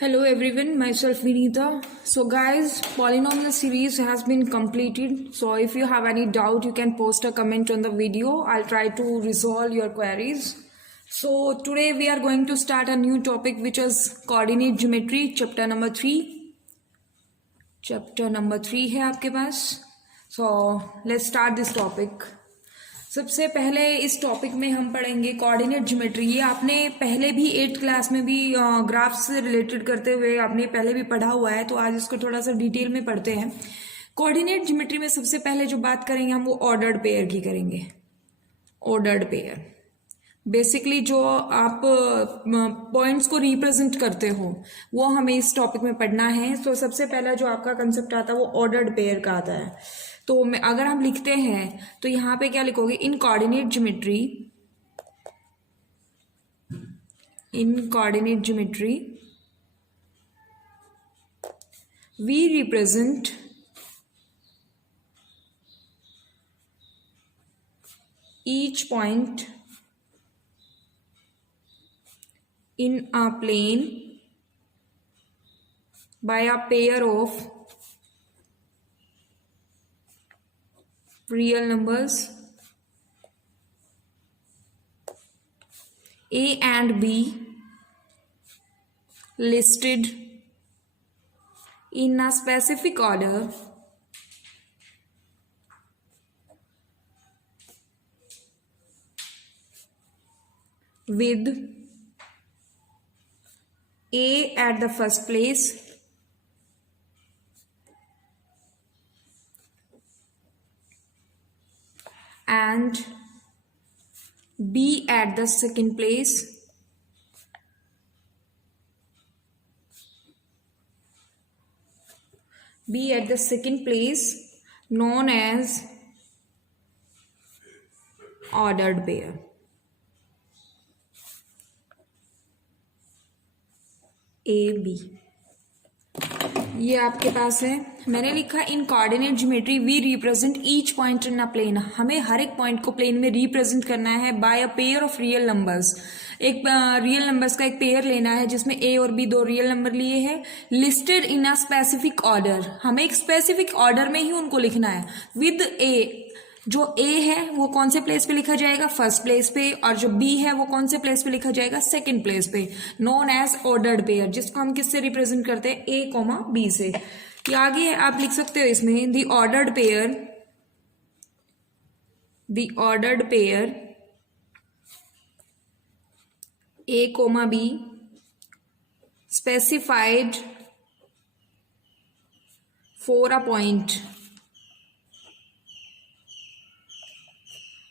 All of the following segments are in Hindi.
Hello everyone, myself Vinita. So guys, polynomial series has been completed. So if you have any doubt, you can post a comment on the video. I'll try to resolve your queries. So today we are going to start a new topic which is coordinate geometry, chapter number 3. Chapter number 3 है आपके पास. So let's start this topic. सबसे पहले इस टॉपिक में हम पढ़ेंगे कोऑर्डिनेट ज्योमेट्री. ये आपने पहले भी 8th क्लास में भी ग्राफ से रिलेटेड करते हुए आपने पहले भी पढ़ा हुआ है, तो आज इसको थोड़ा सा डिटेल में पढ़ते हैं. कोऑर्डिनेट ज्योमेट्री में सबसे पहले जो बात करेंगे हम वो ऑर्डर्ड पेयर की करेंगे. ऑर्डर्ड पेयर बेसिकली जो आप पॉइंट्स को रिप्रेजेंट करते हो वो हमें इस टॉपिक में पढ़ना है. तो सबसे पहला जो आपका कंसेप्ट आता है वो ऑर्डर्ड पेयर का आता है. तो अगर हम लिखते हैं तो यहां पे क्या लिखोगे, in coordinate geometry we represent each point in a plane by a pair of real numbers A and B listed in a specific order with A at the first place and B at the second place known as ordered pair. A B ये आपके पास है. मैंने लिखा in coordinate geometry we represent each point in a plane. हमें हर एक पॉइंट को प्लेन में रिप्रेजेंट करना है by a pair of real numbers. एक रियल नंबर्स का एक पेयर लेना है जिसमें ए और बी दो रियल नंबर लिए हैं, listed in a specific order. हमें एक स्पेसिफिक ऑर्डर में ही उनको लिखना है. विद ए, जो ए है वो कौन से प्लेस पे लिखा जाएगा, फर्स्ट प्लेस पे, और जो बी है वो कौन से प्लेस पे लिखा जाएगा, सेकंड प्लेस पे. नोन एज ऑर्डर्ड पेयर, जिसको हम किससे रिप्रेजेंट करते हैं, ए कॉमा बी से. ये आगे आप लिख सकते हो इसमें the ordered pair A comma be specified for a point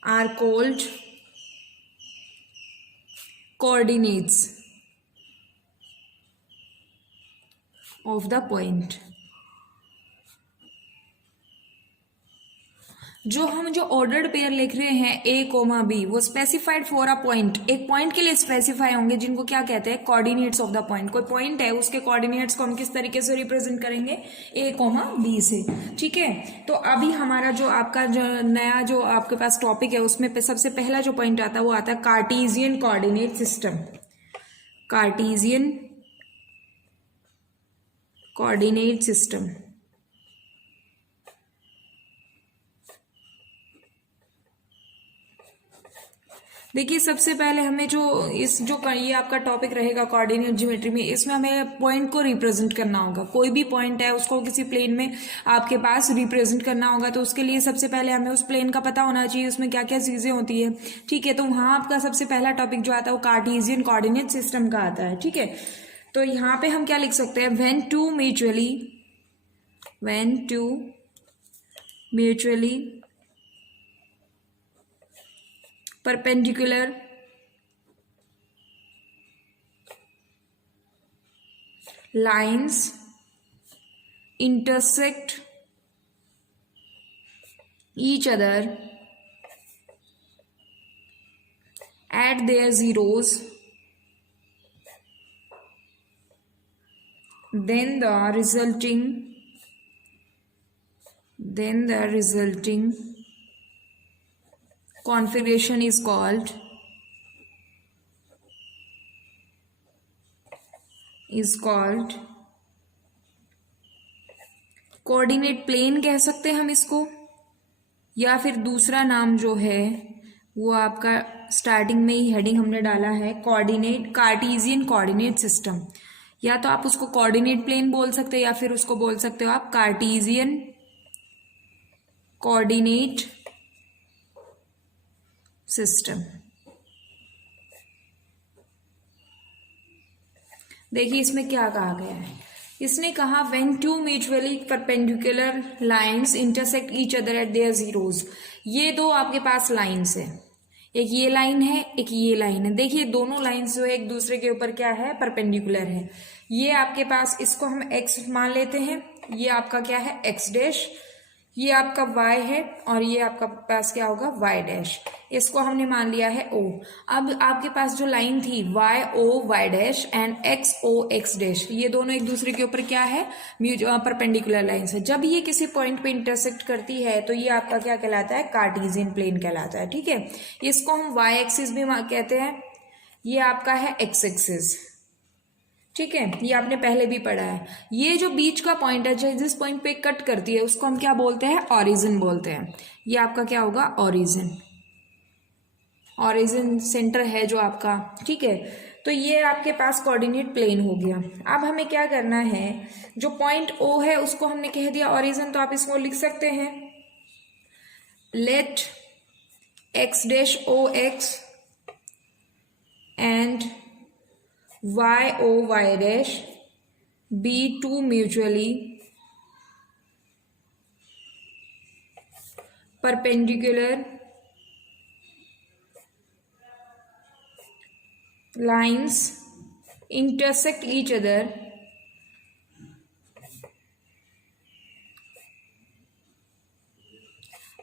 are called coordinates of the point. जो ऑर्डर्ड पेयर लिख रहे हैं ए कोमा बी, वो स्पेसिफाइड फॉर अ पॉइंट, एक पॉइंट के लिए स्पेसिफाई होंगे जिनको क्या कहते हैं, कोऑर्डिनेट्स ऑफ द पॉइंट. कोई पॉइंट है उसके कोऑर्डिनेट्स को हम किस तरीके से रिप्रेजेंट करेंगे, ए कोमा बी से. ठीक है, तो अभी हमारा जो आपका जो नया जो आपके पास टॉपिक है उसमें सबसे पहला जो पॉइंट आता है वो आता है Cartesian coordinate system. Cartesian coordinate system. देखिए सबसे पहले हमें जो ये आपका टॉपिक रहेगा कोऑर्डिनेट ज्योमेट्री में, इसमें हमें पॉइंट को रिप्रेजेंट करना होगा. कोई भी पॉइंट है उसको किसी प्लेन में आपके पास रिप्रेजेंट करना होगा, तो उसके लिए सबसे पहले हमें उस प्लेन का पता होना चाहिए उसमें क्या क्या चीजें होती है. ठीक है, तो वहां आपका सबसे पहला टॉपिक जो आता है वो कार्टेशियन कोऑर्डिनेट सिस्टम का आता है. ठीक है, तो यहाँ पे हम क्या लिख सकते हैं, when two mutually perpendicular lines intersect each other at their zeros, then the resulting configuration is called is called coordinate plane कह सकते हैं हम इसको, या फिर दूसरा नाम जो है वो आपका स्टार्टिंग में ही हेडिंग हमने डाला है कोऑर्डिनेट कार्टेशियन कोऑर्डिनेट सिस्टम। या तो आप उसको कोऑर्डिनेट प्लेन बोल सकते हो या फिर उसको बोल सकते हो आप कार्टेशियन कोऑर्डिनेट सिस्टम। देखिए इसमें क्या कहा गया है, इसने कहा when two mutually perpendicular lines intersect each other at there zeros. ये दो आपके पास लाइंस है, एक ये लाइन है एक ये लाइन है। देखिए दोनों लाइंस जो है एक दूसरे के ऊपर क्या है, परपेंडिकुलर है। ये आपके पास, इसको हम x मान लेते हैं, ये आपका क्या है x डैश, ये आपका y है और ये आपका पास क्या होगा y डैश। इसको हमने मान लिया है o। अब आपके पास जो लाइन थी y o y dash and x o x dash, ये दोनों एक दूसरे के ऊपर क्या है, परपेंडिकुलर लाइंस है। जब ये किसी पॉइंट पे इंटरसेक्ट करती है तो ये आपका क्या कहलाता है, कार्टेशियन प्लेन कहलाता है। ठीक है, इसको हम y एक्सिस भी कहते हैं, ये आपका है x एक्सिस। ठीक है, ये आपने पहले भी पढ़ा है। ये जो बीच का पॉइंट है जिस पॉइंट पे कट करती है उसको हम क्या बोलते हैं, ओरिजिन बोलते हैं। ये आपका क्या होगा, ओरिजिन। ओरिजिन सेंटर है जो आपका। ठीक है, तो ये आपके पास कोऑर्डिनेट प्लेन हो गया। अब हमें क्या करना है, जो पॉइंट O है उसको हमने कह दिया ओरिजिन, तो आप इसको लिख सकते हैं let x dash o x and y o y dash be two mutually perpendicular lines intersect each other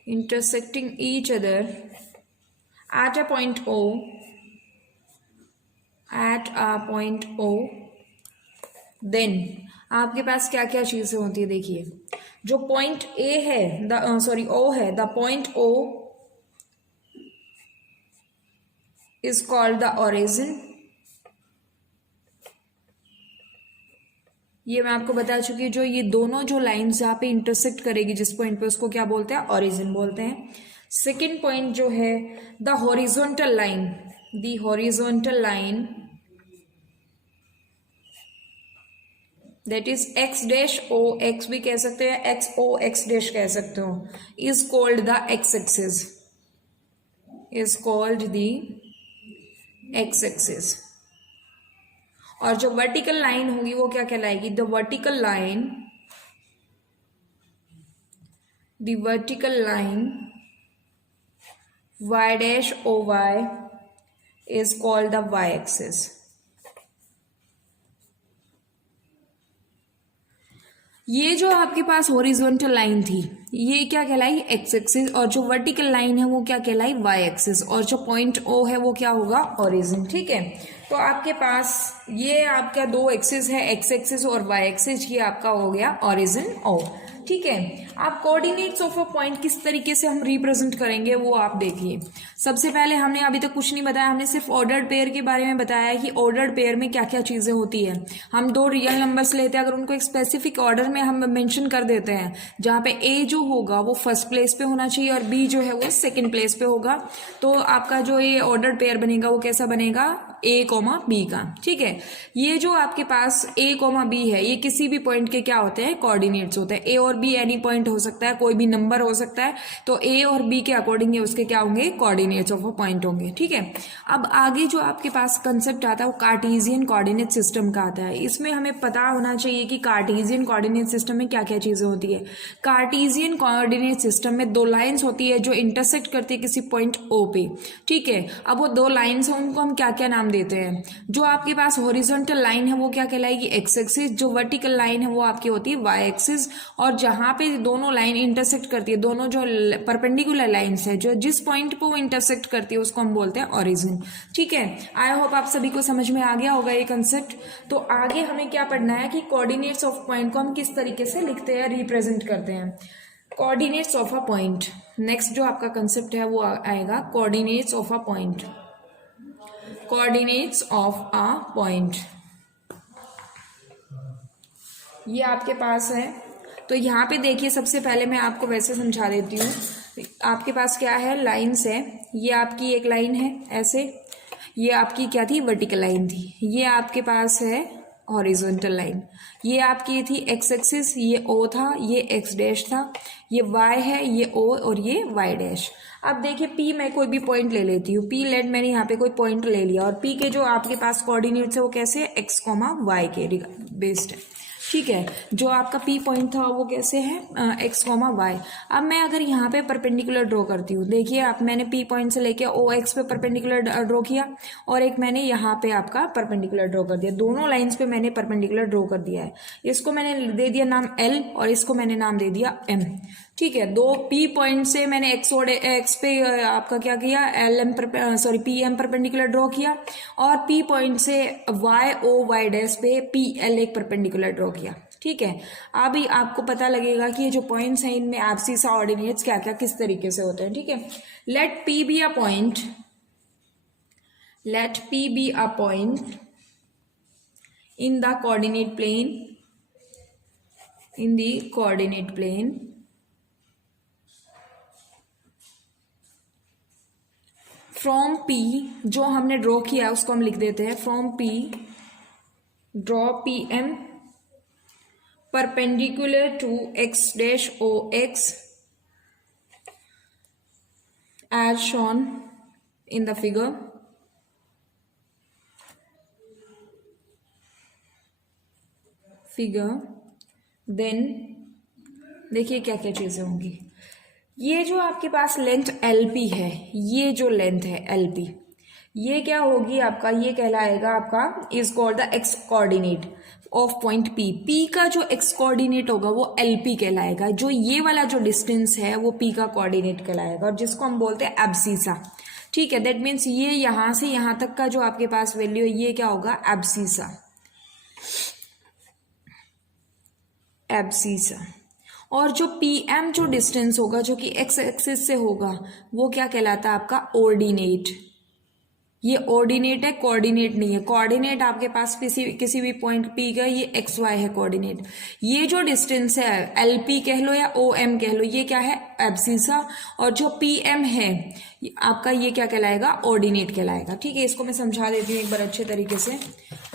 intersecting each other at a point O, at a point O, then आपके पास क्या क्या चीजें होती है। देखिए जो पॉइंट A है, O है, the point O is called the origin. ये मैं आपको बता चुकी हूँ, जो ये दोनों जो लाइन्स यहाँ पे इंटरसेक्ट करेगी जिस पॉइंट पे, उसको क्या बोलते हैं, ओरिजिन बोलते हैं। सेकेंड पॉइंट जो है the horizontal line, the horizontal line that is x dash o x भी कह सकते हैं, x o x डैश कह सकते हो, is called the x axis, is called the x axis. और जो वर्टिकल लाइन होगी वो क्या कहलाएगी, the vertical line, the vertical line y dash o y is called the y axis. ये जो आपके पास हॉरिजॉन्टल लाइन थी ये क्या कहलाई, एक्स एक्सिस, और जो वर्टिकल लाइन है वो क्या कहलाई, वाई एक्सिस, और जो पॉइंट ओ है वो क्या होगा, ओरिजिन। ठीक है, तो आपके पास ये आपका दो एक्सिस है, एक्स एक्सिस और वाई एक्सिस, ये आपका हो गया ओरिजिन ओ। ठीक है, आप कोऑर्डिनेट्स ऑफ अ पॉइंट किस तरीके से हम रिप्रेजेंट करेंगे वो आप देखिए। सबसे पहले हमने अभी तक कुछ नहीं बताया, हमने सिर्फ ऑर्डर्ड पेयर के बारे में बताया कि ऑर्डर्ड पेयर में क्या क्या चीजें होती है। हम दो रियल नंबर्स लेते हैं, अगर उनको एक स्पेसिफिक ऑर्डर में हम मेंशन कर देते हैं, जहाँ पे ए जो होगा वो फर्स्ट प्लेस पे होना चाहिए और बी जो है वो सेकेंड प्लेस पे होगा, तो आपका जो ये ऑर्डर्ड पेयर बनेगा वो कैसा बनेगा, ए कॉमा बी का। ठीक है, ये जो आपके पास ए कॉमा बी है ये किसी भी पॉइंट के क्या होते हैं, कोऑर्डिनेट्स होते हैं। ए और बी एनी पॉइंट हो सकता है, कोई भी नंबर हो सकता है, तो ए और बी के अकॉर्डिंग उसके क्या होंगे, कोऑर्डिनेट्स ऑफ अ पॉइंट होंगे। ठीक है, अब आगे जो आपके पास कंसेप्ट आता है वो कार्टेशियन कोऑर्डिनेट सिस्टम का आता है। इसमें हमें पता होना चाहिए कि कार्टेशियन कोऑर्डिनेट सिस्टम में क्या क्या चीजें होती है। कार्टेशियन कोऑर्डिनेट सिस्टम में दो लाइंस होती है जो इंटरसेक्ट करती है किसी पॉइंट ओ पे। ठीक है, अब वो दो लाइंस हैं, उनको हम क्या क्या नाम देते हैं। जो आपके पास हॉरिजॉन्टल लाइन है वो क्या कहलाएगी, एक्स एक्सिस, जो वर्टिकल लाइन है वो आपकी होती है वाई एक्सिस, और जहां पे दोनों लाइन इंटरसेक्ट करती है, दोनों जो परपेंडिकुलर लाइंस है जो जिस पॉइंट पे वो इंटरसेक्ट करती है उसको हम बोलते हैं ओरिजिन। ठीक है, आई होप आप सभी को समझ में आ गया होगा ये कंसेप्ट। तो आगे हमें क्या पढ़ना है कि कोऑर्डिनेट्स ऑफ पॉइंट को हम किस तरीके से लिखते हैं, रिप्रेजेंट करते हैं। Coordinates of a point, next जो आपका कंसेप्ट है वो आएगा coordinates of a point. Coordinates of a point, ये आपके पास है। तो यहाँ पे देखिए, सबसे पहले मैं आपको वैसे समझा देती हूँ। आपके पास क्या है, लाइंस है। ये आपकी एक लाइन है ऐसे, ये आपकी क्या थी, वर्टिकल लाइन थी। ये आपके पास है हॉरिजॉन्टल लाइन। ये आपकी थी एक्स एक्सिस, ये ओ था, ये एक्स डैश था, ये वाई है, ये ओ और ये वाई डैश। अब देखिए पी, मैं कोई भी पॉइंट ले लेती हूँ। पी लेट मैंने यहाँ पे कोई पॉइंट ले लिया, और पी के जो आपके पास कोऑर्डिनेट्स है वो कैसे है, एक्स कॉमा वाई के बेस्ड है। ठीक है, जो आपका पी पॉइंट था वो कैसे है, एक्स कॉमा वाई। अब मैं अगर यहाँ पे परपेंडिकुलर ड्रॉ करती हूँ, देखिए आप, मैंने पी पॉइंट से लेके ओ एक्स पे परपेंडिकुलर ड्रॉ किया, और एक मैंने यहाँ पे आपका परपेंडिकुलर ड्रॉ कर दिया। दोनों लाइंस पे मैंने परपेंडिकुलर ड्रॉ कर दिया है। इसको मैंने दे दिया नाम एल, और इसको मैंने नाम दे दिया एम। ठीक है, दो पी पॉइंट से मैंने एक्स और एक्स पे आपका क्या किया, L M sorry P M perpendicular draw किया, और पी पॉइंट से वाई ओ वाई डैश पे पी एल एक परपेंडिकुलर ड्रॉ किया। ठीक है, अभी आपको पता लगेगा कि ये जो पॉइंट्स हैं इनमें एब्सिसा ऑर्डिनेट्स क्या क्या किस तरीके से होते हैं। ठीक है, let P be a point, let P be a point in the coordinate plane, in the coordinate plane from P, जो हमने ड्रॉ किया उसको हम लिख देते हैं from P, draw PM perpendicular to x dash o x as shown in the figure. Then देखिए क्या क्या चीजें होंगी। ये जो आपके पास लेंथ LP है, ये जो लेंथ है LP, ये क्या होगी आपका, ये कहलाएगा आपका is called the x coordinate of point P। P का जो एक्स कोऑर्डिनेट होगा वो LP कहलाएगा। जो ये वाला जो डिस्टेंस है वो P का कोऑर्डिनेट कहलाएगा, और जिसको हम बोलते हैं एब्सिसा। ठीक है, दैट मीन्स ये यहां से यहां तक का जो आपके पास वैल्यू है ये क्या होगा, एब्सिसा, एब्सिसा। और जो PM जो डिस्टेंस होगा जो कि एक्स एक्सिस से होगा वो क्या कहलाता है आपका, ऑर्डिनेट। ये ऑर्डिनेट है, कोऑर्डिनेट नहीं है। कोऑर्डिनेट आपके पास किसी भी पॉइंट P का ये एक्स वाई है कोऑर्डिनेट। ये जो डिस्टेंस है LP कह लो या OM कह लो, ये क्या है, एब्सिसा। और जो PM है आपका ये क्या कहलाएगा, ऑर्डिनेट कहलाएगा। ठीक है, इसको मैं समझा देती हूँ एक बार अच्छे तरीके से।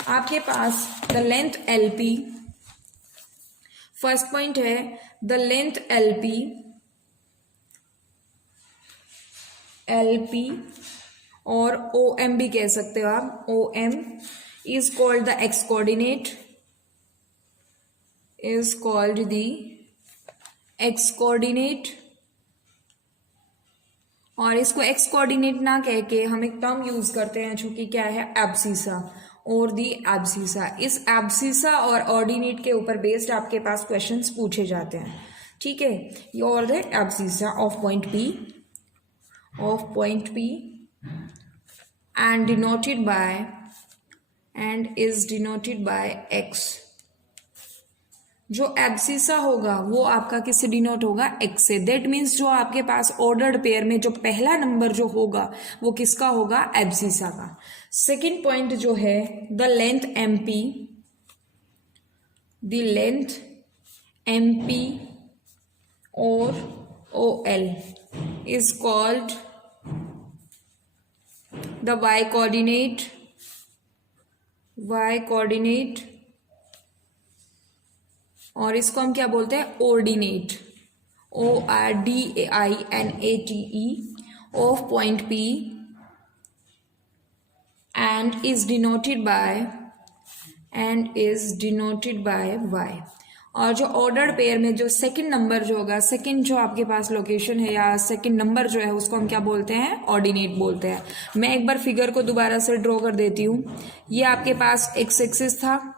आपके पास the length LP, first point है द लेंथ LP और OM भी कह सकते हो आप, OM is called the x coordinate, is called the x coordinate. और इसको एक्स कोऑर्डिनेट ना कह के हम एक टर्म यूज करते हैं जो कि क्या है, एब्सिसा और दी एब्सिसा। इस एब्सिसा और ऑर्डिनेट के ऊपर बेस्ड आपके पास क्वेश्चंस पूछे जाते हैं। ठीक है, ये और the abscissa of point P and is denoted by x। जो एब्सिसा होगा वो आपका किससे डिनोट होगा, x से। दैट मीन्स जो आपके पास ऑर्डर्ड पेयर में जो पहला नंबर जो होगा वो किसका होगा, एब्सिसा का। सेकेंड पॉइंट जो है द लेंथ MP और OL is called the y coordinate, और इसको हम क्या बोलते हैं, ordinate, ORDINATE of point P and is denoted by y। और जो ऑर्डर्ड पेयर में जो सेकंड नंबर जो होगा, सेकंड जो आपके पास लोकेशन है या सेकंड नंबर जो है उसको हम क्या बोलते हैं, ऑर्डिनेट बोलते हैं। मैं एक बार फिगर को दोबारा से ड्रॉ कर देती हूँ। ये आपके पास एक्स एक्सिस था,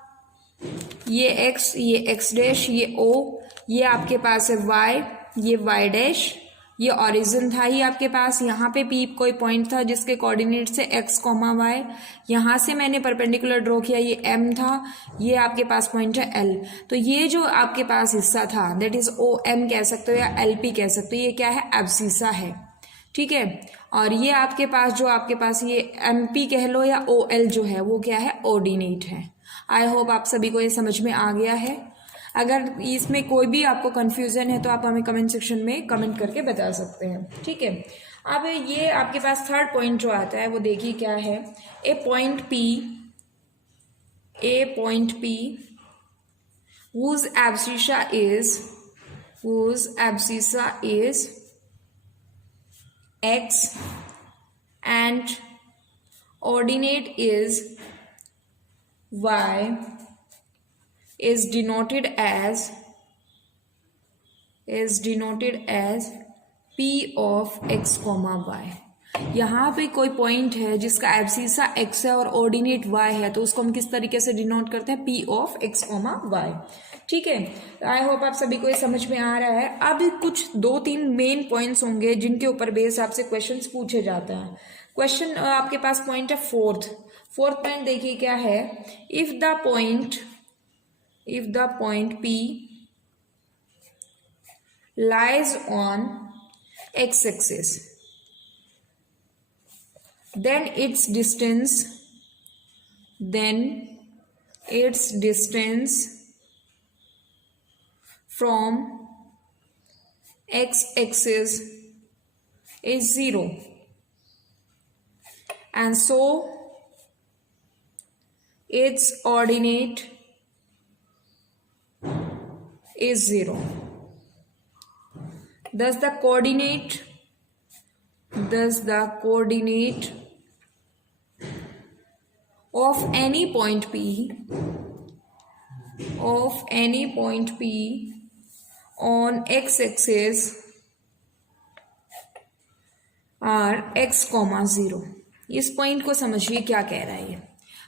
ये x, ये x डैश, ये O, ये आपके पास है y, ये y डैश, ये ऑरिजिन था ही आपके पास। यहाँ पे P कोई पॉइंट था जिसके कोऑर्डिनेट से x, y। यहाँ से मैंने परपेंडिकुलर ड्रॉ किया, ये M था, ये आपके पास पॉइंट है L। तो ये जो आपके पास हिस्सा था दैट इज OM कह सकते हो या LP कह सकते हो, ये क्या है, एब्सिसा है। ठीक है, और ये आपके पास जो आपके पास ये MP कह लो या OL जो है वो क्या है, ऑर्डिनेट है। आई होप आप सभी को ये समझ में आ गया है। अगर इसमें कोई भी आपको कन्फ्यूज़न है तो आप हमें कमेंट सेक्शन में कमेंट करके बता सकते हैं, ठीक है। अब ये आपके पास थर्ड पॉइंट जो आता है वो देखिए क्या है। ए point P whose abscissa is x and ordinate is y is denoted as P of x, y। यहाँ पे कोई पॉइंट है जिसका एब्सिसा x है और ऑर्डिनेट y है, तो उसको हम किस तरीके से डिनोट करते हैं, P of x, y। ठीक है, आई होप आप सभी को ये समझ में आ रहा है। अब कुछ 2-3 मेन पॉइंट्स होंगे जिनके ऊपर बेस आपसे क्वेश्चंस पूछे जाते हैं। क्वेश्चन आपके पास पॉइंट है फोर्थ पॉइंट देखिए क्या है। If the point P lies on x axis, then its distance from x axis is 0, and so its ordinate is 0. Thus the coordinate of any point P on x axis are x, 0। इस पॉइंट को समझिए क्या कह रहा है ये।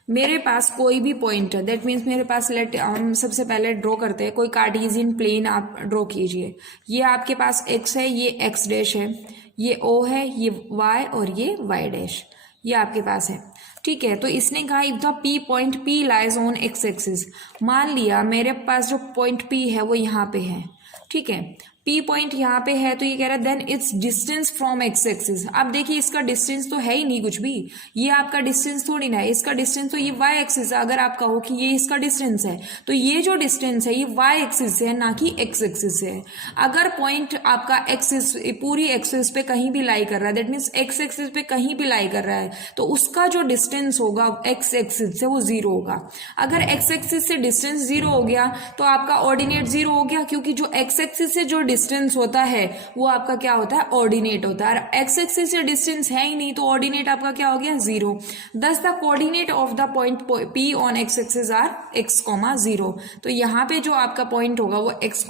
मेरे पास कोई भी पॉइंट है, दैट मीन्स मेरे पास हम सबसे पहले ड्रॉ करते हैं कोई कार्टेशियन प्लेन आप ड्रॉ कीजिए। ये आपके पास x है, ये x डैश है, ये O है, ये y और ये y डैश, ये आपके पास है, ठीक है। तो इसने कहा if the point P lies on x axis. मान लिया मेरे पास जो पॉइंट P है वो यहाँ पे है, ठीक है, P पॉइंट यहाँ पे है, तो ये कह रहा है then its distance from x axis. अब देखिए इसका डिस्टेंस तो है ही नहीं कुछ भी, ये आपका डिस्टेंस थोड़ी ना है, इसका डिस्टेंस तो ये y एक्सिस है। अगर आप कहो कि ये इसका डिस्टेंस है तो ये जो डिस्टेंस है ये y एक्सिस से है, ना कि x एक्सिस से है। अगर पॉइंट आपका एक्सिस पूरी एक्सिस पे कहीं भी लाई कर रहा है, दैट मीन्स x एक्सिस पे कहीं भी लाई कर रहा है, तो उसका जो डिस्टेंस होगा x एक्सिस से वो 0 होगा। अगर x एक्सिस से डिस्टेंस 0 हो गया तो आपका ऑर्डिनेट 0 हो गया, क्योंकि जो x एक्सिस से जो डिस्टेंस होता है वो आपका क्या होता है, ऑर्डिनेट होता है। एक्स एक्सिस से डिस्टेंस है ही नहीं तो ऑर्डिनेट आपका क्या हो गया, 0। Thus the coordinate of the point P on X axis are x, 0। तो यहाँ पे जो आपका पॉइंट होगा वो x,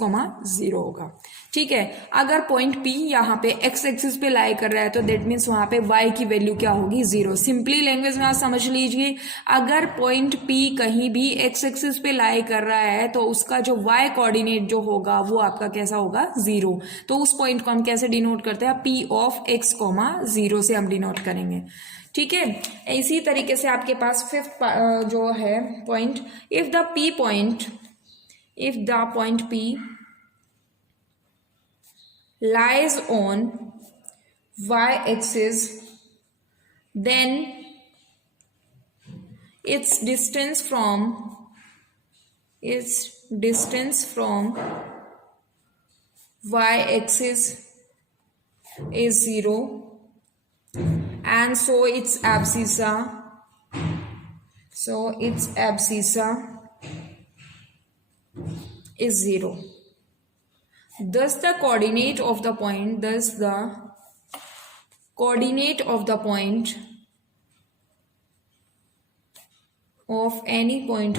0 होगा, ठीक है। अगर पॉइंट P यहाँ पे x एक्सिस पे लाई कर रहा है तो दैट मीन्स वहां पे y की वैल्यू क्या होगी, 0। सिंपली लैंग्वेज में आप समझ लीजिए, अगर पॉइंट P कहीं भी x एक्सिस पे लाई कर रहा है तो उसका जो y कोऑर्डिनेट जो होगा वो आपका कैसा होगा, 0। तो उस पॉइंट को हम कैसे डिनोट करते हैं, P ऑफ x, 0 से हम डिनोट करेंगे, ठीक है। इसी तरीके से आपके पास फिफ्थ जो है point, if the point P lies on y axis, then its distance from y axis is 0, and so its abscissa is 0. Thus the coordinate of the point of any point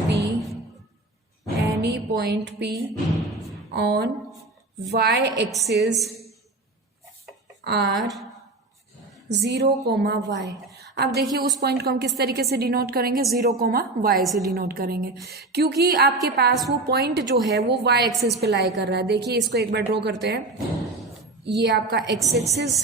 P on y axis are 0, y। अब देखिए उस पॉइंट को हम किस तरीके से डिनोट करेंगे, 0, y से डिनोट करेंगे, क्योंकि आपके पास वो पॉइंट जो है वो y एक्सिस पे लाई कर रहा है। देखिए इसको एक बार ड्रॉ करते हैं, ये आपका x एक्सिस,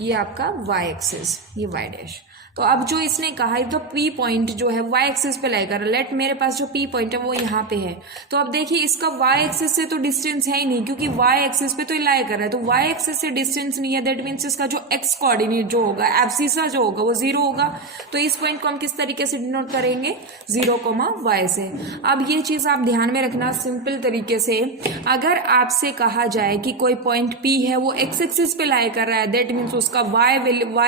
ये आपका y एक्सिस, ये y डैश। तो अब जो इसने कहा है तो पी पॉइंट जो है वाई एक्सिस पे लाई कर रहा है। लेट मेरे पास जो पी पॉइंट है वो यहाँ पे है, तो अब देखिए इसका वाई एक्सिस से तो डिस्टेंस है ही नहीं, क्योंकि वाई एक्सिस पे तो लाई कर रहा है, तो वाई एक्सिस से डिस्टेंस नहीं है। दैट मीन्स इसका जो एक्स कोऑर्डिनेट जो होगा, एब्सिसा जो होगा वो 0 होगा। तो इस पॉइंट को हम किस तरीके से डिनोट करेंगे, 0, y से। अब ये चीज आप ध्यान में रखना सिंपल तरीके से, अगर आपसे कहा जाए कि कोई पॉइंट P है वो एक्स एक्सिस पे लाई कर रहा है, दैट मीन्स उसका वाई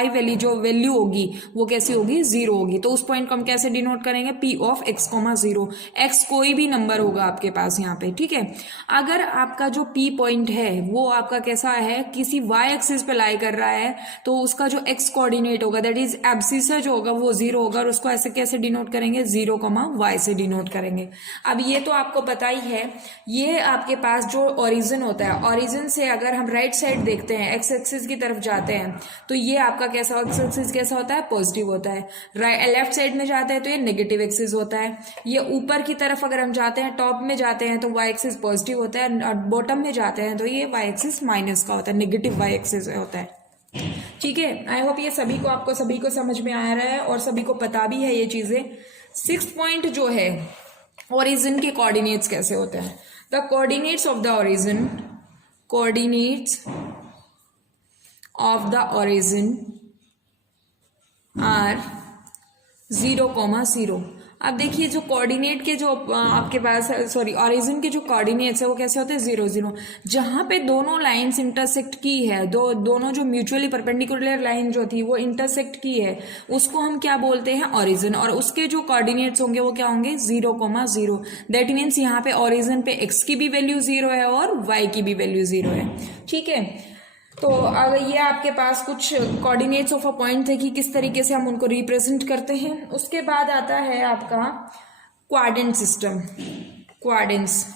वैल्यू जो वैल्यू होगी वो कैसी होगी, 0 होगी। तो उस पॉइंट को हम कैसे डिनोट करेंगे, P ऑफ x, 0। x कोई भी नंबर होगा आपके पास यहाँ पे, ठीक है। अगर आपका जो P पॉइंट है वो आपका कैसा है, किसी y एक्सिस पे लाई कर रहा है, तो उसका जो x कोऑर्डिनेट होगा दैट इज एब्सिसा जो होगा वो 0 होगा, और उसको ऐसे कैसे डिनोट करेंगे, 0, y से डिनोट करेंगे। अब ये तो आपको पता ही है, ये आपके पास जो ओरिजिन होता है, ओरिजिन से अगर हम राइट साइड देखते हैं, एक्स एक्सिस की तरफ जाते हैं, तो ये आपका कैसा, एक्स एक्सिस कैसा होता है, पॉजिटिव होता है। लेफ्ट साइड में जाते हैं तो ये नेगेटिव एक्सिस होता है। ये ऊपर की तरफ अगर हम जाते हैं, टॉप में जाते हैं तो वाई एक्सिस पॉजिटिव होता है, और बॉटम में जाते हैं तो ये वाई एक्सिस माइनस का होता है, नेगेटिव वाई एक्सिस होता है। ठीक है, आई होप ये सभी को आपको सभी को समझ में आ रहा है और सभी को पता भी है ये चीजें। 6th पॉइंट जो है, ओरिजिन के कोऑर्डिनेट्स कैसे होते हैं। The coordinates of the origin, coordinates of the origin are 0, 0। अब देखिए जो कोऑर्डिनेट के जो आपके पास ओरिजिन के जो कोऑर्डिनेट्स है वो कैसे होते हैं, 0, 0। जहां पे दोनों लाइंस इंटरसेक्ट की है, दोनों जो म्यूचुअली परपेंडिकुलर लाइन जो थी वो इंटरसेक्ट की है, उसको हम क्या बोलते हैं, ओरिजिन। और उसके जो कोऑर्डिनेट्स होंगे वो क्या होंगे, 0, 0। दैट मीन्स यहाँ पे ओरिजिन पे x की भी वैल्यू 0 है और y की भी वैल्यू 0 है, ठीक है। तो अगर ये आपके पास कुछ कोऑर्डिनेट्स ऑफ अ पॉइंट थे कि किस तरीके से हम उनको रिप्रेजेंट करते हैं। उसके बाद आता है आपका क्वाड्रेंट सिस्टम, क्वाड्रेंट्स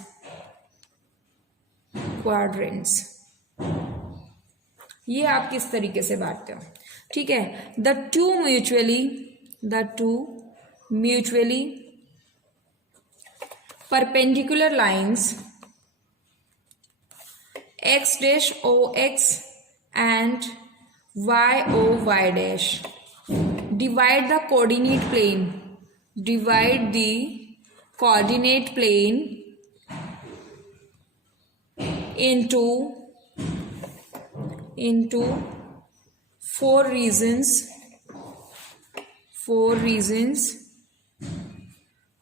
ये आप किस तरीके से बांटते हो, ठीक है। The two mutually perpendicular lines x dash o x and y o y dash divide the coordinate plane into 4 regions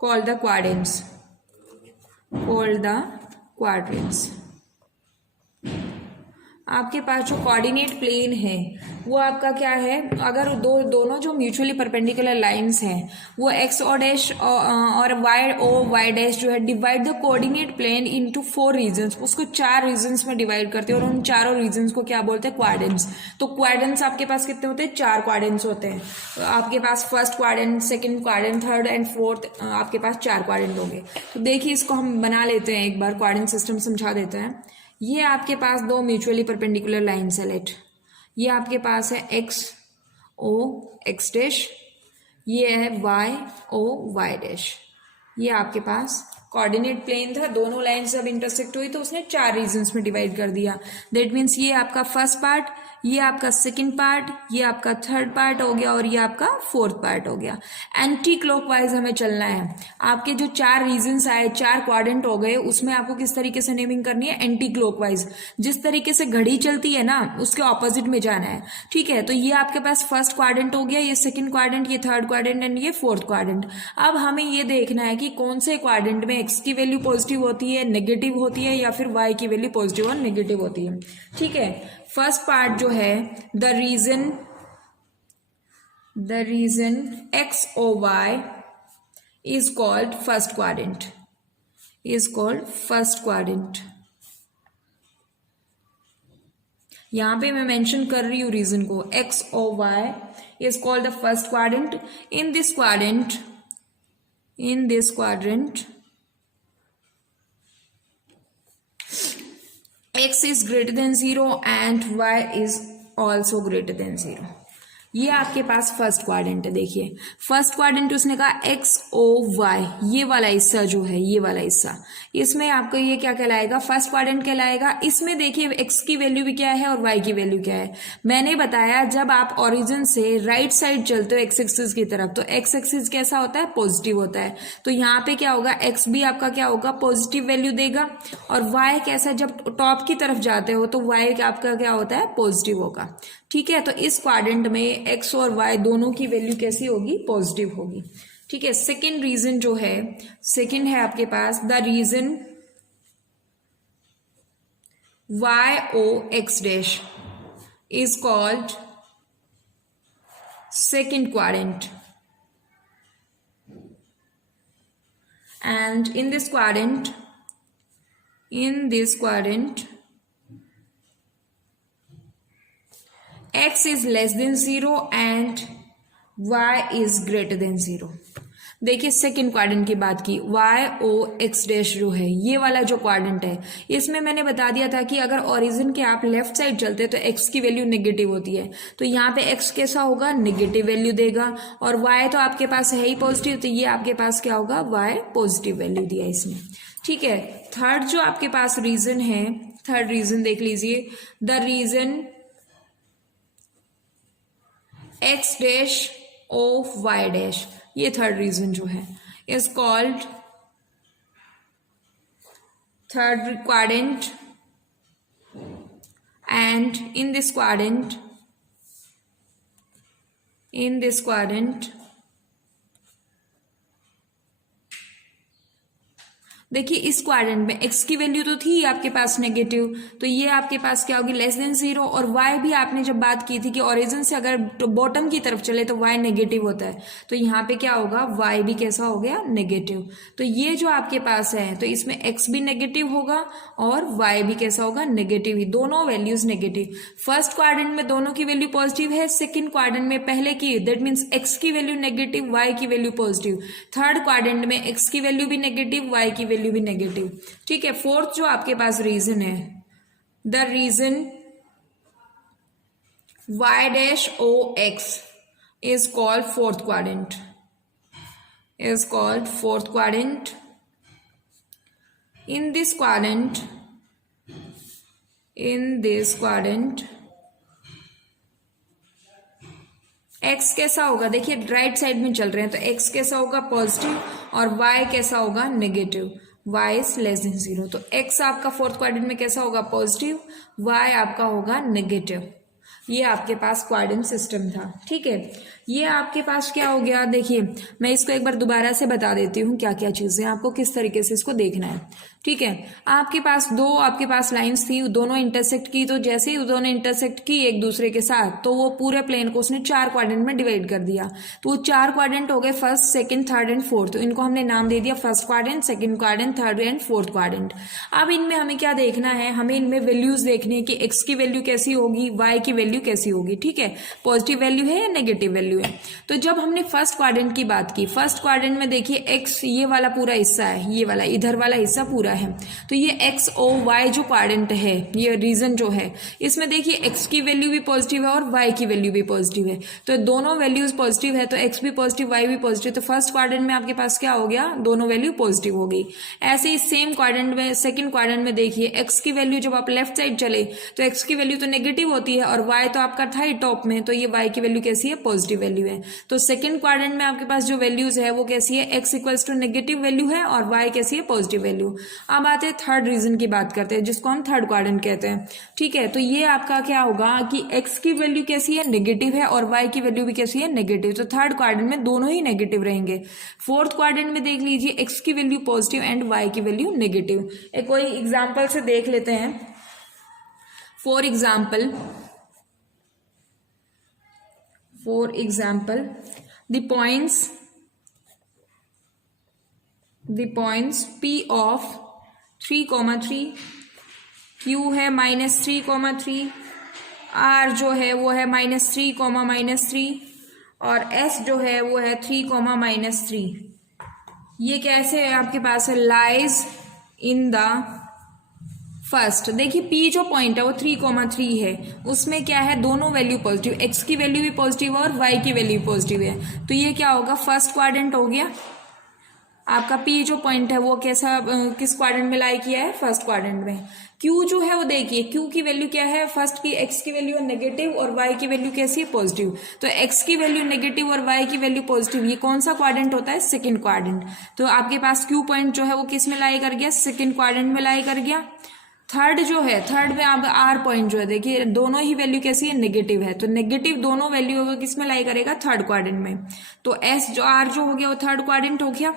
called the quadrants। आपके पास जो कोऑर्डिनेट प्लेन है वो आपका क्या है, अगर दोनों जो म्यूचुअली परपेंडिकुलर लाइंस हैं वो x ओ डैश और y ओ y डैश जो है divide the coordinate plane into 4 regions, उसको 4 रीजन्स में डिवाइड करते हैं और उन चारों रीजन्स को क्या बोलते हैं, क्वाड्रेंट्स। तो क्वाड्रेंट्स आपके पास कितने होते हैं, 4 क्वाड्रेंट्स होते हैं। तो आपके पास first quadrant, second quadrant, third and fourth, आपके पास 4 क्वाड्रेंट होंगे। तो देखिए इसको हम बना लेते हैं, एक बार क्वाड्रेंट सिस्टम समझा देते हैं। ये आपके पास 2 म्यूचुअली परपेंडिकुलर लाइन्स है, लेट ये आपके पास है x o x डैश, ये है y o y डैश। ये आपके पास कोऑर्डिनेट प्लेन था, दोनों लाइन्स जब इंटरसेक्ट हुई तो उसने 4 रीजन्स में डिवाइड कर दिया। दैट मीन्स ये आपका फर्स्ट पार्ट, ये आपका सेकंड पार्ट, ये आपका थर्ड पार्ट हो गया और ये आपका फोर्थ पार्ट हो गया। एंटी क्लॉकवाइज हमें चलना है। आपके जो 4 रीजन्स आए, 4 क्वाड्रेंट हो गए, उसमें आपको किस तरीके से नेमिंग करनी है, एंटी क्लॉकवाइज। जिस तरीके से घड़ी चलती है ना उसके ऑपोजिट में जाना है, ठीक है। तो ये आपके पास फर्स्ट क्वाड्रेंट हो गया, ये सेकंड क्वाड्रेंट, ये थर्ड क्वाड्रेंट एंड ये फोर्थ क्वाड्रेंट। अब हमें ये देखना है कि कौन से क्वाड्रेंट में x की वैल्यू पॉजिटिव होती है, नेगेटिव होती है, या फिर y की वैल्यू पॉजिटिव और नेगेटिव होती है, ठीक है। फर्स्ट पार्ट जो है the region x o y is called first quadrant, यहां पे मैं मेंशन कर रही हूं रीजन को, x o y is called the first quadrant। in this quadrant x is greater than 0 and y is also greater than 0। ये आपके पास फर्स्ट क्वाड्रेंट है। देखिए फर्स्ट क्वाड्रेंट उसने कहा XOY, ये वाला हिस्सा जो है, ये वाला हिस्सा, इसमें आपको ये क्या कहलाएगा, फर्स्ट क्वाड्रेंट कहलाएगा। इसमें देखिए x की वैल्यू भी क्या है और y की वैल्यू क्या है। मैंने बताया जब आप ओरिजिन से राइट साइड चलते हो x एक्सिस की तरफ, तो x एक्सिस कैसा होता है, पॉजिटिव होता है। तो यहाँ पे क्या होगा, x भी आपका क्या होगा, पॉजिटिव वैल्यू देगा। और y कैसा, जब टॉप की तरफ जाते हो तो y आपका क्या होता है, पॉजिटिव होगा। ठीक है, तो इस क्वाड्रेंट में x और y दोनों की वैल्यू कैसी होगी, पॉजिटिव होगी। ठीक है, सेकेंड रीजन जो है, सेकेंड है आपके पास the region YOX dash is called second quadrant, and in this quadrant x is less than 0 and y is greater than 0। देखिए सेकेंड क्वाड्रेंट की बात की, YOX डैश जो है, ये वाला जो क्वाड्रेंट है, इसमें मैंने बता दिया था कि अगर ओरिजिन के आप लेफ्ट साइड चलते हैं तो x की वैल्यू नेगेटिव होती है। तो यहाँ पे x कैसा होगा, नेगेटिव वैल्यू देगा। और y तो आपके पास है ही पॉजिटिव, तो ये आपके पास क्या होगा, y पॉजिटिव वैल्यू दिया इसने। ठीक है, थर्ड जो आपके पास रीजन है, थर्ड रीजन देख लीजिए, the region x dash of y dash, ये थर्ड रीजन जो है is called third quadrant, and in this quadrant देखिए इस क्वाड्रेंट में x की वैल्यू तो थी आपके पास नेगेटिव, तो ये आपके पास क्या होगी, लेस देन 0। और y भी आपने जब बात की थी कि ओरिजिन से अगर तो बॉटम की तरफ चले तो y नेगेटिव होता है, तो यहाँ पे क्या होगा, y भी कैसा हो गया, नेगेटिव। तो ये जो आपके पास है, तो इसमें x भी नेगेटिव होगा और y भी कैसा होगा, नेगेटिव ही, दोनों वैल्यूज नेगेटिव। फर्स्ट क्वाड्रेंट में दोनों की वैल्यू पॉजिटिव है, सेकेंड क्वाड्रेंट में पहले की, दैट मीन्स x की वैल्यू नेगेटिव, y की वैल्यू पॉजिटिव। थर्ड क्वाड्रेंट में x की वैल्यू भी नेगेटिव, y की वैल्यू भी नेगेटिव। ठीक है, फोर्थ जो आपके पास रीजन है, the region Y-OX is called fourth quadrant, in this quadrant x कैसा होगा, देखिए राइट साइड में चल रहे हैं तो x कैसा होगा, पॉजिटिव, और y कैसा होगा, negative, y is less than 0। तो x आपका फोर्थ क्वाड्रेंट में कैसा होगा, पॉजिटिव, y आपका होगा नेगेटिव। ये आपके पास क्वाड्रेंट सिस्टम था। ठीक है, ये आपके पास क्या हो गया, देखिए मैं इसको एक बार दोबारा से बता देती हूँ क्या क्या चीजें, आपको किस तरीके से इसको देखना है। ठीक है, आपके पास लाइंस थी, दोनों इंटरसेक्ट की, तो जैसे ही दोनों इंटरसेक्ट की एक दूसरे के साथ, तो वो पूरे प्लेन को उसने 4 क्वाड्रेंट में डिवाइड कर दिया। तो वो 4 क्वाड्रेंट हो गए, first, second, third and fourth. तो इनको हमने नाम दे दिया first quadrant, second quadrant, third and fourth quadrant. अब इनमें हमें क्या देखना है, हमें इनमें वैल्यूज देखनी है कि एक्स की वैल्यू कैसी होगी, वाई की वैल्यू कैसी होगी। ठीक है, पॉजिटिव वैल्यू है या नेगेटिव वैल्यू है। तो जब हमने फर्स्ट क्वाड्रेंट की बात की, फर्स्ट क्वाड्रेंट में देखिए एक्स ये वाला पूरा हिस्सा है, ये वाला इधर वाला हिस्सा पूरा है, तो ये एक्स ओ वाई जो क्वाड्रेंट है, ये रीजन जो है, इसमें देखिए एक्स की वैल्यू भी पॉजिटिव है और वाई की वैल्यू भी पॉजिटिव है। तो दोनों वैल्यूज पॉजिटिव है, तो एक्स भी पॉजिटिव, वाई भी पॉजिटिव। तो फर्स्ट क्वाड्रेंट में आपके पास क्या हो गया, दोनों वैल्यू पॉजिटिव हो गई। ऐसे ही सेम क्वाड्रेंट में, सेकंड क्वाड्रेंट में देखिए एक्स की वैल्यू जब आप लेफ्ट साइड चले तो एक्स की वैल्यू तो नेगेटिव होती है, और वाई तो आपका था ही टॉप में, तो ये वाई की वैल्यू कैसी है, पॉजिटिव वैल्यू है। तो सेकंड क्वाड्रेंट में आपके पास जो वैल्यूज है वो कैसी है, x equals to negative value है और वाई कैसी है, पॉजिटिव वैल्यू। अब आते हैं थर्ड रीजन की बात करते हैं, जिसको हम थर्ड क्वाड्रेंट कहते हैं। ठीक है, तो ये आपका क्या होगा कि एक्स की वैल्यू कैसी है, नेगेटिव है, और वाई की वैल्यू भी कैसी है, नेगेटिव। तो थर्ड क्वाड्रेंट में दोनों ही नेगेटिव रहेंगे। फोर्थ क्वाड्रेंट में देख लीजिए एक्स की वैल्यू पॉजिटिव एंड वाई की वैल्यू नेगेटिव। एक कोई एग्जाम्पल से देख लेते हैं। For example the points P of 3,3, Q है -3,3, R जो है वो है -3,-3, और S जो है वो है 3,-3। ये कैसे है आपके पास है, लाइज इन द फर्स्ट देखिए पी जो पॉइंट है वो 3,3 है, उसमें क्या है दोनों वैल्यू पॉजिटिव, एक्स की वैल्यू भी पॉजिटिव है और वाई की वैल्यू पॉजिटिव है, तो ये क्या होगा फर्स्ट क्वाड्रेंट हो गया। आपका पी जो पॉइंट है वो कैसा किस क्वाड्रेंट में लाई किया है, फर्स्ट क्वाड्रेंट में। क्यू जो है वो देखिए क्यू की वैल्यू क्या है, फर्स्ट की एक्स की वैल्यू नेगेटिव और वाई की वैल्यू कैसी है पॉजिटिव, तो एक्स की वैल्यू नेगेटिव और वाई की वैल्यू पॉजिटिव, ये कौन सा क्वाड्रेंट होता है, सेकंड क्वाड्रेंट। तो आपके पास क्यू पॉइंट जो है वो किस में लाई कर गया, सेकंड क्वाड्रेंट में लाई कर गया। थर्ड जो है, थर्ड में आप आर पॉइंट जो है देखिए दोनों ही वैल्यू कैसी है, नेगेटिव है, तो नेगेटिव दोनों वैल्यू होगा किस में लाई करेगा, थर्ड क्वाड्रेंट में। तो एस जो आर जो हो गया वो थर्ड क्वाड्रेंट हो गया।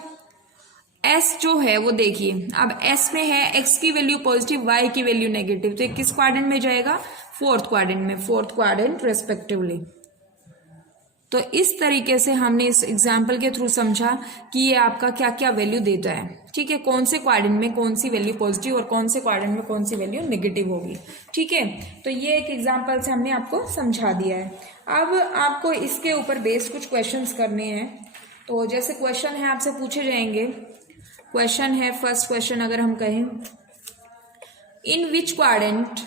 एस जो है वो देखिए अब एस में है एक्स की वैल्यू पॉजिटिव वाई की वैल्यू नेगेटिव, तो किस क्वाड्रेंट में जाएगा, फोर्थ क्वाड्रेंट में, फोर्थ क्वाड्रेंट रेस्पेक्टिवली। तो इस तरीके से हमने इस एग्जाम्पल के थ्रू समझा कि ये आपका क्या क्या वैल्यू देता है, ठीक है, कौन से क्वाड्रेंट में कौन सी वैल्यू पॉजिटिव और कौन से क्वाड्रेंट में कौन सी वैल्यू नेगेटिव होगी, ठीक है। तो ये एक एग्जाम्पल से हमने आपको समझा दिया है। अब आपको इसके ऊपर बेस्ड कुछ क्वेश्चंस करने हैं। तो जैसे क्वेश्चन है आपसे पूछे जाएंगे, क्वेश्चन है फर्स्ट क्वेश्चन अगर हम कहें, in which quadrant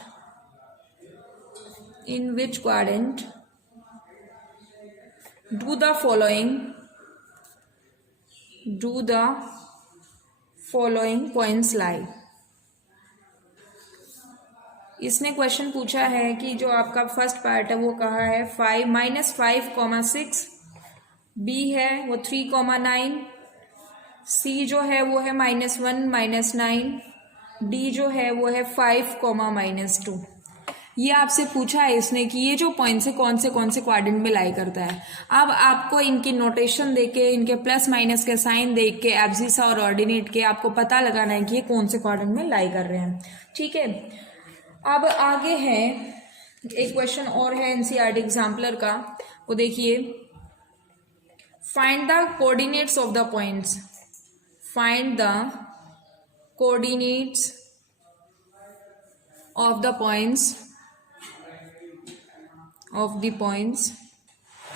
do the following points lie। इसने क्वेश्चन पूछा है कि जो आपका फर्स्ट पार्ट है वो कहा है -5,6, बी है वो 3,9, सी जो है वो है -1, -9, डी जो है वो है 5, -2। ये आपसे पूछा है इसने कि ये जो पॉइंट्स है कौन से क्वाड्रेंट में लाई करता है। अब आपको इनकी नोटेशन देके, इनके प्लस माइनस के साइन देख के, एब्सिसा और ऑर्डिनेट के आपको पता लगाना है कि ये कौन से क्वाड्रेंट में लाई कर रहे हैं, ठीक है। अब आगे है एक क्वेश्चन और है एनसीईआरटी एग्जाम्पलर का, वो देखिए, find the coordinates of the points, find the coordinates of the points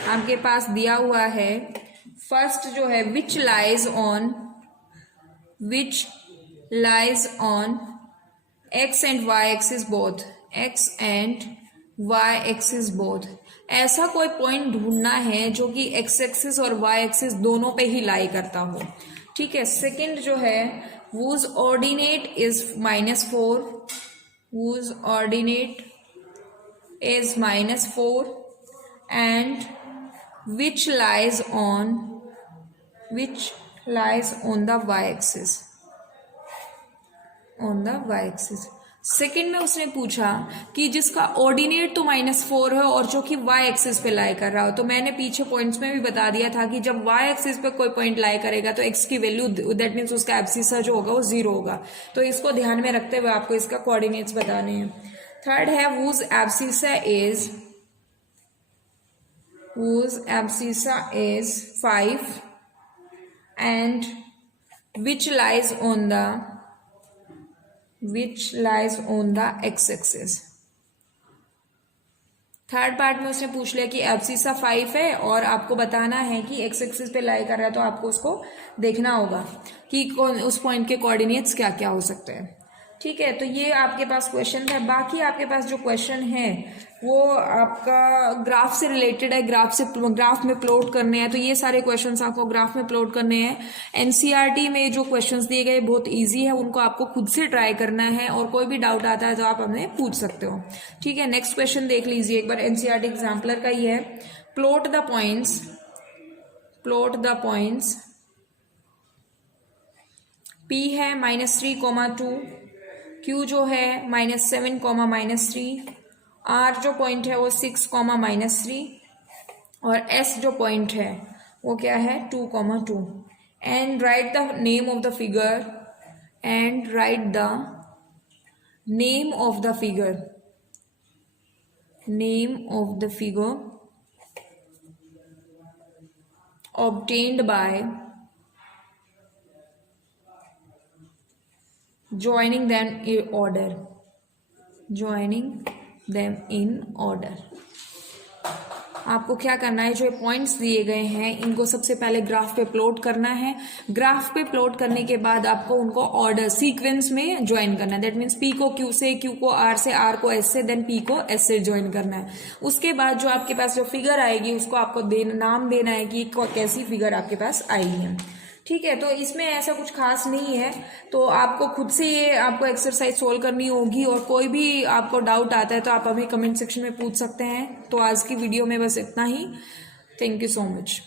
आपके पास दिया हुआ है। फर्स्ट जो है which lies on x and y axis both, x and y axis both, ऐसा कोई पॉइंट ढूंढना है जो कि एक्स एक्सिस और वाई एक्सिस दोनों पे ही लाई करता हो, ठीक है। सेकंड जो है whose ordinate is -4, whose ordinate is -4 and which lies on the y-axis, second में उसने पूछा कि जिसका ऑर्डिनेट तो -4 है और जो कि वाई एक्सिस पे लाई कर रहा हो। तो मैंने पीछे पॉइंट्स में भी बता दिया था कि जब वाई एक्सिस पे कोई पॉइंट लाई करेगा तो एक्स की वैल्यू, दैट मीन्स उसका एब्सिसा जो होगा वो 0 होगा। तो इसको ध्यान में रखते हुए आपको इसका कोऑर्डिनेट्स बताने हैं। थर्ड है whose abscissa is 5 and which lies on the x-axis। Third part में उसने पूछ लिया कि एब्सिसा 5 है और आपको बताना है कि एक्स एक्सिस पे लाई कर रहा है, तो आपको उसको देखना होगा कि उस पॉइंट के कोऑर्डिनेट्स क्या क्या हो सकते हैं, ठीक है। तो ये आपके पास क्वेश्चन है। बाकी आपके पास जो क्वेश्चन है वो आपका ग्राफ से रिलेटेड है, ग्राफ में प्लॉट करने हैं, तो ये सारे क्वेश्चंस आपको ग्राफ में प्लॉट करने हैं। एनसीईआरटी में जो क्वेश्चंस दिए गए बहुत इजी है, उनको आपको खुद से ट्राई करना है और कोई भी डाउट आता है तो आप हमें पूछ सकते हो, ठीक है। नेक्स्ट क्वेश्चन देख लीजिए एक बार, एनसीईआरटी एग्जाम्पलर का ही है। प्लॉट द पॉइंट्स P है -3,2, Q जो है -7, -3, R जो पॉइंट है वो 6, -3 और S जो पॉइंट है वो क्या है 2,2। And right the name of the figure, obtained by joining them in order। आपको क्या करना है, जो पॉइंट्स दिए गए हैं इनको सबसे पहले ग्राफ पे प्लॉट करना है। ग्राफ पे प्लॉट करने के बाद आपको उनको ऑर्डर सीक्वेंस में ज्वाइन करना है। दैट मीन्स पी को क्यू से, क्यू को आर से, आर को एस से, देन पी को एस से ज्वाइन करना है। उसके बाद जो आपके पास जो फिगर आएगी उसको आपको नाम देना है कि कैसी फिगर आपके पास आई है। ठीक है, तो इसमें ऐसा कुछ खास नहीं है, तो आपको खुद से ये आपको एक्सरसाइज सोल्व करनी होगी। और कोई भी आपको डाउट आता है तो आप हमें कमेंट सेक्शन में पूछ सकते हैं। तो आज की वीडियो में बस इतना ही। Thank you so much.